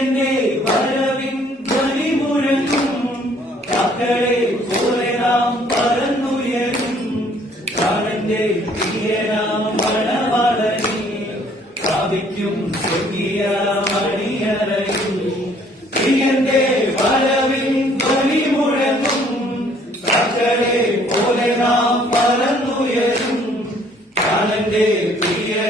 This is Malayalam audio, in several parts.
എന്റെ വരവിൻ ധ്വനി മുഴങ്ങും പോലെ നാം പറന്നുയരും. പ്രാണന്റെ പ്രിയനാം മണവാളനെ പ്രാപിക്കും സ്വർഗീയ മണിയറയിൽ പ്രിയന്റെ വരവിൻ ധ്വനി മുഴങ്ങും പോലെ നാം പറന്നുയരും. പ്രാണന്റെ പ്രിയനാം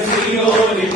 സ്വർഗസിയോരിൽ